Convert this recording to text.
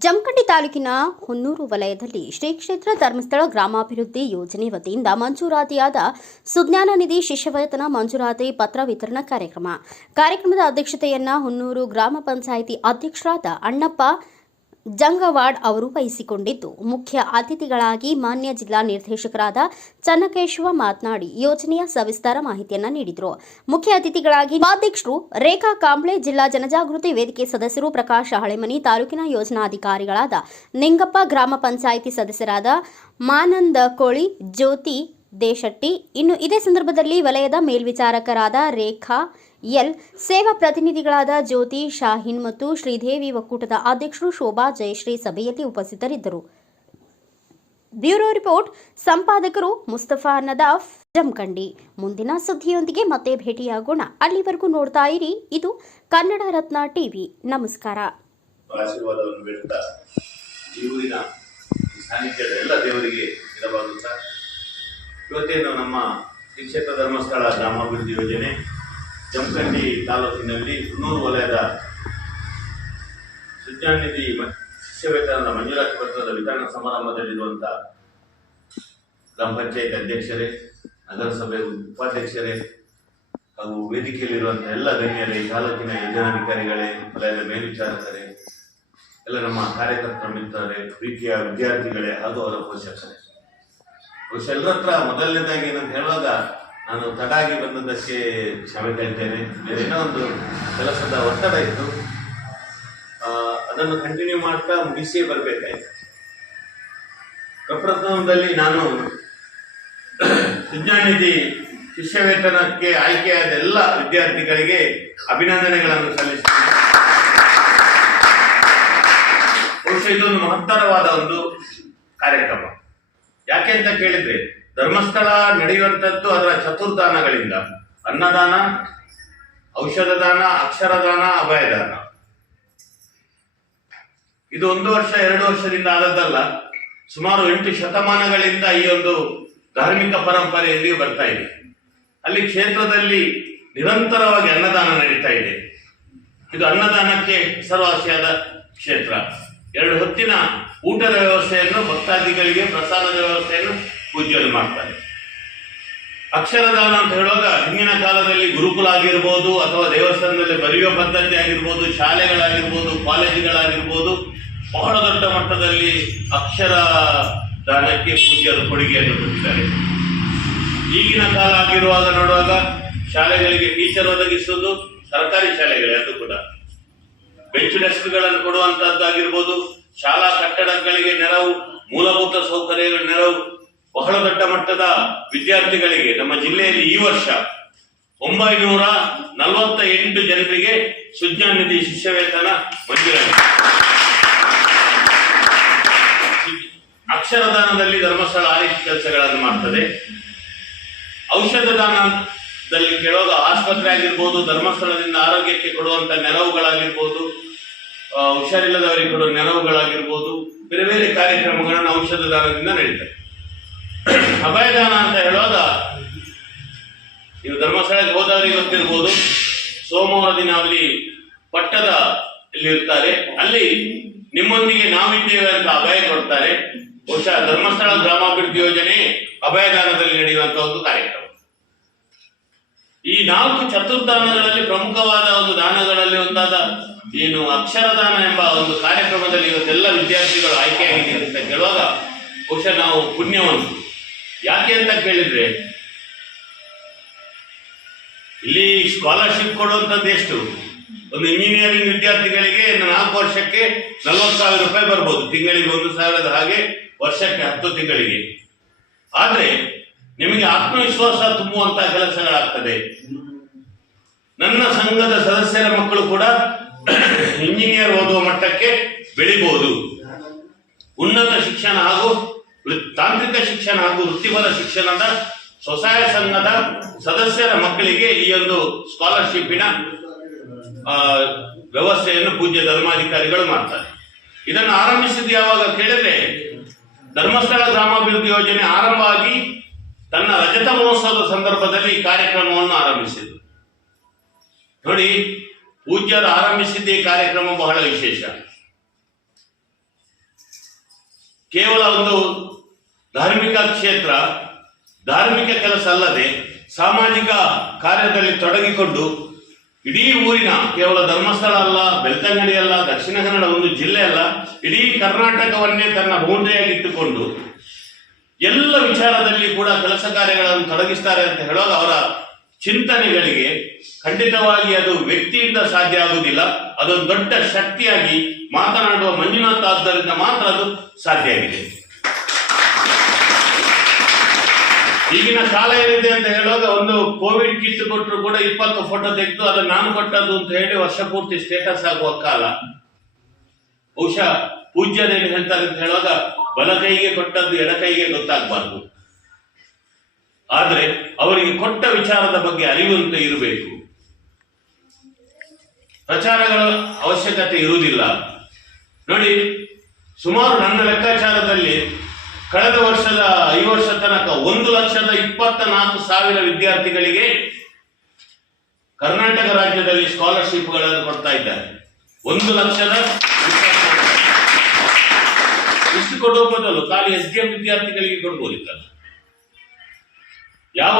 ಜಮಖಂಡಿ ತಾಲೂಕಿನ ಹೊನ್ನೂರು ವಲಯದಲ್ಲಿ ಶ್ರೀ ಕ್ಷೇತ್ರ ಧರ್ಮಸ್ಥಳ ಗ್ರಾಮಾಭಿವೃದ್ಧಿ ಯೋಜನೆ ವತಿಯಿಂದ ಮಂಜೂರಾತಿಯಾದ ಸುಜ್ಞಾನ ನಿಧಿ ಶಿಷ್ಯವೇತನ ಮಂಜೂರಾತಿ ಪತ್ರ ವಿತರಣಾ ಕಾರ್ಯಕ್ರಮ. ಕಾರ್ಯಕ್ರಮದ ಅಧ್ಯಕ್ಷತೆಯನ್ನ ಹೊನ್ನೂರು ಗ್ರಾಮ ಪಂಚಾಯಿತಿ ಅಧ್ಯಕ್ಷರಾದ ಅಣ್ಣಪ್ಪ ಜಂಗವಾಡ್ ಅವರು ವಹಿಸಿಕೊಂಡಿದ್ದು. ಮುಖ್ಯ ಅತಿಥಿಗಳಾಗಿ ಮಾನ್ಯ ಜಿಲ್ಲಾ ನಿರ್ದೇಶಕರಾದ ಚನ್ನಕೇಶ್ವ ಮಾತನಾಡಿ, ಯೋಜನೆಯ ಸವಿಸ್ತಾರ ಮಾಹಿತಿಯನ್ನು ನೀಡಿದರು. ಮುಖ್ಯ ಅತಿಥಿಗಳಾಗಿ ಉಪಾಧ್ಯಕ್ಷರು ರೇಖಾ ಕಾಂಬ್ಳೆ, ಜಿಲ್ಲಾ ಜನಜಾಗೃತಿ ವೇದಿಕೆ ಸದಸ್ಯರು ಪ್ರಕಾಶ್ ಹಳೆಮನಿ, ತಾಲೂಕಿನ ಯೋಜನಾಧಿಕಾರಿಗಳಾದ ನಿಂಗಪ್ಪ, ಗ್ರಾಮ ಪಂಚಾಯಿತಿ ಸದಸ್ಯರಾದ ಮಾನಂದ ಕೋಳಿ, ಜ್ಯೋತಿ ದೇಶಟ್ಟಿ. ಇನ್ನು ಇದೇ ಸಂದರ್ಭದಲ್ಲಿ ವಲಯದ ಮೇಲ್ವಿಚಾರಕರಾದ ರೇಖಾ ಎಲ್ ಸೇವಾ ಪ್ರತಿನಿಧಿಗಳಾದ ಜ್ಯೋತಿ, ಶಾಹೀನ್ ಮತ್ತು ಶ್ರೀದೇವಿ ಒಕ್ಕೂಟದ ಅಧ್ಯಕ್ಷರು ಶೋಭಾ ಜಯಶ್ರೀ ಸಭೆಯಲ್ಲಿ ಉಪಸ್ಥಿತರಿದ್ದರು. ಬ್ಯೂರೋ ರಿಪೋರ್ಟ್, ಸಂಪಾದಕರು ಮುಸ್ತಫಾ ನದಾಫ್, ಜಮಖಂಡಿ. ಮುಂದಿನ ಸುದ್ದಿಯೊಂದಿಗೆ ಮತ್ತೆ ಭೇಟಿಯಾಗೋಣ. ಅಲ್ಲಿವರೆಗೂ ನೋಡ್ತಾ ಇರಿ, ಇದು ಕನ್ನಡ ರತ್ನ ಟಿವಿ. ನಮಸ್ಕಾರ. ಇವತ್ತೇನು ನಮ್ಮ ಶ್ರೀ ಕ್ಷೇತ್ರ ಧರ್ಮಸ್ಥಳ ಗ್ರಾಮಾಭಿವೃದ್ಧಿ ಯೋಜನೆ ಜಮಖಂಡಿ ತಾಲೂಕಿನಲ್ಲಿ ಹುನ್ನೂರು ವಲಯದ ಸುಜ್ಞಾನಿಧಿ ಮ- ಶಿಷ್ಯವೇತನದ ಮಂಜೂರಾತಿ ಪತ್ರದ ವಿತರಣಾ ಸಮಾರಂಭದಲ್ಲಿರುವಂಥ ಗ್ರಾಮ ಪಂಚಾಯತ್ ಅಧ್ಯಕ್ಷರೇ, ನಗರಸಭೆ ಉಪಾಧ್ಯಕ್ಷರೇ ಹಾಗೂ ವೇದಿಕೆಯಲ್ಲಿರುವಂತಹ ಎಲ್ಲ ಗಣ್ಯರೇ ತಾಲೂಕಿನ ಯೋಜನಾಧಿಕಾರಿಗಳೇ ವಲಯದ ಮೇಲ್ವಿಚಾರಕರೇ, ಎಲ್ಲ ನಮ್ಮ ಕಾರ್ಯಕರ್ತರ ಮಿತ್ರರೇ, ಪ್ರೀತಿಯ ವಿದ್ಯಾರ್ಥಿಗಳೇ ಹಾಗೂ ಅವರ ಪೋಷಕರೇ. ಬಹುಶಃ ಎಲ್ಲರ ಮೊದಲನೇದಾಗಿ ಏನಂತ ಹೇಳುವಾಗ ನಾನು ತಡಾಗಿ ಬಂದದ್ದಕ್ಕೆ ಕ್ಷಮೆ ಕೇಳ್ತೇನೆ ಏನೋ ಒಂದು ಕೆಲಸದ ಒತ್ತಡ ಇತ್ತು. ಅದನ್ನು ಕಂಟಿನ್ಯೂ ಮಾಡ್ತಾ ಮುಗಿಸಿಯೇ ಬರಬೇಕಾಯ್ತು. ಪ್ರಪ್ರಥಮದಲ್ಲಿ ನಾನು ವಿಜ್ಞಾನಿಧಿ ಶಿಷ್ಯವೇತನಕ್ಕೆ ಆಯ್ಕೆಯಾದ ಎಲ್ಲ ವಿದ್ಯಾರ್ಥಿಗಳಿಗೆ ಅಭಿನಂದನೆಗಳನ್ನು ಸಲ್ಲಿಸ್ತೇನೆ ಬಹುಶಃ ಇದೊಂದು ಮಹತ್ತರವಾದ ಒಂದು ಕಾರ್ಯಕ್ರಮ. ಯಾಕೆ ಅಂತ ಕೇಳಿದ್ರೆ ಧರ್ಮಸ್ಥಳ ನಡೆಯುವಂಥದ್ದು ಅದರ ಚತುರ್ದಾನಗಳಿಂದ. ಅನ್ನದಾನ ಔಷಧ ದಾನ ಅಕ್ಷರದಾನ, ಅಭಯದಾನ. ಇದು ಒಂದು ವರ್ಷ, ಎರಡು ವರ್ಷದಿಂದ ಆದದ್ದಲ್ಲ. ಸುಮಾರು ಎಂಟು ಶತಮಾನಗಳಿಂದ ಈ ಒಂದು ಧಾರ್ಮಿಕ ಪರಂಪರೆಯಲ್ಲಿ ಬರ್ತಾ ಇದೆ. ಅಲ್ಲಿ ಕ್ಷೇತ್ರದಲ್ಲಿ ನಿರಂತರವಾಗಿ ಅನ್ನದಾನ ನಡೀತಾ ಇದೆ. ಇದು ಅನ್ನದಾನಕ್ಕೆ ಹೆಸರುವಾಸಿಯಾದ ಕ್ಷೇತ್ರ. ಎರಡು ಹೊತ್ತಿನ ಊಟದ ವ್ಯವಸ್ಥೆಯನ್ನು, ಭಕ್ತಾದಿಗಳಿಗೆ ಪ್ರಸಾದದ ವ್ಯವಸ್ಥೆಯನ್ನು ಪೂಜ್ಯರು ಮಾಡ್ತಾರೆ. ಅಕ್ಷರದಾನ ಅಂತ ಹೇಳುವಾಗ ಹಿಂದಿನ ಕಾಲದಲ್ಲಿ ಗುರುಕುಲ ಆಗಿರ್ಬೋದು ಅಥವಾ ದೇವಸ್ಥಾನದಲ್ಲಿ ಬರೆಯುವ ಪದ್ಧತಿ ಆಗಿರ್ಬೋದು, ಶಾಲೆಗಳಾಗಿರ್ಬೋದು, ಕಾಲೇಜುಗಳಾಗಿರ್ಬೋದು, ಬಹಳ ದೊಡ್ಡ ಮಟ್ಟದಲ್ಲಿ ಅಕ್ಷರ ದಾನಕ್ಕೆ ಪೂಜ್ಯರು ಕೊಡುಗೆಯನ್ನು ಕೊಟ್ಟಿದ್ದಾರೆ. ಈಗಿನ ಕಾಲ ಆಗಿರುವಾಗ ನೋಡುವಾಗ ಶಾಲೆಗಳಿಗೆ ಟೀಚರ್ ಒದಗಿಸುವುದು ಸರ್ಕಾರಿ ಶಾಲೆಗಳೇ, ಅದು ಕೂಡ. ಬೆಂಚ್ ಡೆಸ್ಕ್ಗಳನ್ನು ಕೊಡುವಂತಹದ್ದಾಗಿರ್ಬೋದು, ಶಾಲಾ ಕಟ್ಟಡಗಳಿಗೆ ನೆರವು, ಮೂಲಭೂತ ಸೌಕರ್ಯಗಳ ನೆರವು ಬಹಳ ದೊಡ್ಡ ಮಟ್ಟದ ವಿದ್ಯಾರ್ಥಿಗಳಿಗೆ ನಮ್ಮ ಜಿಲ್ಲೆಯಲ್ಲಿ ಈ ವರ್ಷ ಒಂಬೈನೂರ ನಲವತ್ತ ಎಂಟು ಜನರಿಗೆ ಸುಜ್ಞಾನಿಧಿ ಶಿಷ್ಯವೇತನ ಮಂಜೂರಾಗಿದೆ. ಅಕ್ಷರದಾನದಲ್ಲಿ ಧರ್ಮಸ್ಥಳ ಆಯುಷ್ ಕೆಲಸಗಳನ್ನು ಮಾಡ್ತದೆ. ಔಷಧ ದಾನದಲ್ಲಿ ಕೇಳೋದು ಆಸ್ಪತ್ರೆ ಆಗಿರ್ಬೋದು, ಧರ್ಮಸ್ಥಳದಿಂದ ಆರೋಗ್ಯಕ್ಕೆ ಕೊಡುವಂತ ನೆರವುಗಳಾಗಿರ್ಬೋದು ಹುಷಾರಿಲ್ಲದವರಿಗೆ ಕೊಡುವ ನೆರವುಗಳಾಗಿರ್ಬೋದು, ಬೇರೆ ಬೇರೆ ಕಾರ್ಯಕ್ರಮಗಳನ್ನು ಔಷಧ ದಾನದಿಂದ ನಡೀತದೆ. ಅಭಯದಾನ ಅಂತ ಹೇಳುವಾಗ ನೀವು ಧರ್ಮಸ್ಥಳಕ್ಕೆ ಹೋದವರಿಗೆ ಗೊತ್ತಿರ್ಬೋದು. ಸೋಮವಾರ ದಿನ ಅಲ್ಲಿ ಪಟ್ಟದ ಇರ್ತಾರೆ. ಅಲ್ಲಿ ನಿಮ್ಮೊಂದಿಗೆ ನಾವಿದ್ದೇವೆ ಅಂತ ಅಭಯ ಕೊಡ್ತಾರೆ. ಬಹುಶಃ ಧರ್ಮಸ್ಥಳ ಗ್ರಾಮಾಭಿವೃದ್ಧಿ ಯೋಜನೆ ಅಭಯದಾನದಲ್ಲಿ ನಡೆಯುವಂತಹ ಒಂದು ಕಾರ್ಯಕ್ರಮ. ಈ ನಾಲ್ಕು ಚತುರ್ದಾನಗಳಲ್ಲಿ ಪ್ರಮುಖವಾದ ಒಂದು ದಾನಗಳಲ್ಲಿ ಒಂದಾದ ಏನು ಅಕ್ಷರದಾನ ಎಂಬ ಒಂದು ಕಾರ್ಯಕ್ರಮದಲ್ಲಿ ಇವತ್ತೆಲ್ಲ ವಿದ್ಯಾರ್ಥಿಗಳು ಆಯ್ಕೆಯಾಗಿದೆ ಅಂತ ಕೇಳುವಾಗ ಬಹುಶಃ ನಾವು ಪುಣ್ಯವಂತು ಯಾಕೆ ಅಂತ ಕೇಳಿದ್ರೆ, ಇಲ್ಲಿ ಸ್ಕಾಲರ್ಶಿಪ್ ಕೊಡುವಂಥದ್ದು ಎಷ್ಟು? ಒಂದು ಇಂಜಿನಿಯರಿಂಗ್ ವಿದ್ಯಾರ್ಥಿಗಳಿಗೆ ನಾಲ್ಕು ವರ್ಷಕ್ಕೆ ನಲವತ್ತು ಸಾವಿರ ರೂಪಾಯಿ ಬರ್ಬೋದು. ತಿಂಗಳಿಗೆ ಒಂದು ಸಾವಿರದ ಹಾಗೆ ವರ್ಷಕ್ಕೆ ಹತ್ತು ತಿಂಗಳಿಗೆ. ಆದ್ರೆ, ನಿಮಗೆ ಆತ್ಮವಿಶ್ವಾಸ ತುಂಬುವಂತಹ ಕೆಲಸಗಳಾಗ್ತದೆ. ನನ್ನ ಸಂಘದ ಸದಸ್ಯರ ಮಕ್ಕಳು ಕೂಡ ಇಂಜಿನಿಯರ್ ಓದುವ ಮಟ್ಟಕ್ಕೆ ಬೆಳಿಬಹುದು ಉನ್ನತ ಶಿಕ್ಷಣ ಹಾಗೂ ತಾಂತ್ರಿಕ ಶಿಕ್ಷಣ ಹಾಗೂ ವೃತ್ತಿಪರ ಶಿಕ್ಷಣದ ಸ್ವಸಹಾಯ ಸಂಘದ ಸದಸ್ಯರ ಮಕ್ಕಳಿಗೆ ಈ ಒಂದು ಸ್ಕಾಲರ್ಶಿಪ್ಪಿನ ವ್ಯವಸ್ಥೆಯನ್ನು ಪೂಜ್ಯ ಧರ್ಮಾಧಿಕಾರಿಗಳು ಮಾಡ್ತಾರೆ. ಇದನ್ನು ಆರಂಭಿಸಿದ ಯಾವಾಗ ಕೇಳಿದ್ರೆ, ಧರ್ಮಸ್ಥಳ ಗ್ರಾಮಾಭಿವೃದ್ಧಿ ಯೋಜನೆ ಆರಂಭ ಆಗಿ ತನ್ನ ರಜತ ಮಹೋತ್ಸವದ ಸಂದರ್ಭದಲ್ಲಿ ಈ ಕಾರ್ಯಕ್ರಮವನ್ನು ಆರಂಭಿಸಿದ್ರು ನೋಡಿ, ಪೂಜ್ಯರು ಆರಂಭಿಸಿದ್ದ ಈ ಕಾರ್ಯಕ್ರಮ ಬಹಳ ವಿಶೇಷ. ಕೇವಲ ಒಂದು ಧಾರ್ಮಿಕ ಕ್ಷೇತ್ರ, ಧಾರ್ಮಿಕ ಕೆಲಸ ಅಲ್ಲದೆ ಸಾಮಾಜಿಕ ಕಾರ್ಯದಲ್ಲಿ ತೊಡಗಿಕೊಂಡು ಇಡೀ ಊರಿನ ಕೇವಲ ಧರ್ಮಸ್ಥಳ ಅಲ್ಲ, ಬೆಳ್ತಂಗಡಿ ಅಲ್ಲ, ದಕ್ಷಿಣ ಕನ್ನಡ ಒಂದು ಜಿಲ್ಲೆ ಅಲ್ಲ, ಇಡೀ ಕರ್ನಾಟಕವನ್ನೇ ತನ್ನ ಬೌಂಡ್ರಿಯಾಗಿಟ್ಟುಕೊಂಡು ಎಲ್ಲ ವಿಚಾರದಲ್ಲಿ ಕೂಡ ಕೆಲಸ ಕಾರ್ಯಗಳನ್ನು ತೊಡಗಿಸ್ತಾರೆ ಅಂತ ಹೇಳೋದು ಅವರ ಚಿಂತನೆಗಳಿಗೆ ಖಂಡಿತವಾಗಿ ಅದು ವ್ಯಕ್ತಿಯಿಂದ ಸಾಧ್ಯ ಆಗುವುದಿಲ್ಲ. ಅದೊಂದು ದೊಡ್ಡ ಶಕ್ತಿಯಾಗಿ ಮಾತನಾಡುವ ಮಂಜುನಾಥ್ ಆದ್ದರಿಂದ ಮಾತ್ರ ಅದು ಸಾಧ್ಯ ಆಗಿದೆ. ಈಗಿನ ಕಾಲ ಏನಿದೆ ಅಂತ ಹೇಳುವಾಗ ಒಂದು ಕೋವಿಡ್ ಕಿಟ್ ಕೊಟ್ಟರು ಕೂಡ ಇಪ್ಪತ್ತು ಫೋಟೋ ತೆಗೆದು ಅದು ನಾನು ಕೊಟ್ಟದ್ದು ಅಂತ ಹೇಳಿ ವರ್ಷ ಪೂರ್ತಿ ಸ್ಟೇಟಸ್ ಆಗುವ ಕಾಲ. ಬಹುಶಃ ಪೂಜ್ಯನೇನು ಹೇಳ್ತಾರೆ ಅಂತ ಹೇಳುವಾಗ, ಬಲ ಕೈಗೆ ಕೊಟ್ಟದ್ದು ಎಡ ಕೈಗೆ ಗೊತ್ತಾಗಬಾರ್ದು. ಆದ್ರೆ ಅವರಿಗೆ ಕೊಟ್ಟ ವಿಚಾರದ ಬಗ್ಗೆ ಅರಿವಂತ ಇರಬೇಕು. ಪ್ರಚಾರಗಳ ಅವಶ್ಯಕತೆ ಇರುವುದಿಲ್ಲ. ನೋಡಿ, ಸುಮಾರು ನನ್ನ ಲೆಕ್ಕಾಚಾರದಲ್ಲಿ ಕಳೆದ ವರ್ಷದ ಈ ವರ್ಷ ತನಕ ಒಂದು ಲಕ್ಷದ ಇಪ್ಪತ್ತ ನಾಲ್ಕು ಸಾವಿರ ವಿದ್ಯಾರ್ಥಿಗಳಿಗೆ ಕರ್ನಾಟಕ ರಾಜ್ಯದಲ್ಲಿ ಸ್ಕಾಲರ್ಶಿಪ್ಗಳನ್ನು ಕೊಡ್ತಾ ಇದ್ದಾರೆ. ಒಂದು ಲಕ್ಷದ ಇಷ್ಟು ಕೊಡುವ ಬದಲು ಖಾಲಿ ಎಸ್ ಡಿ ಎಂ ವಿದ್ಯಾರ್ಥಿಗಳಿಗೆ ಕೊಡ್ಬೋದಿತ್ತಲ್ಲ. ಯಾವ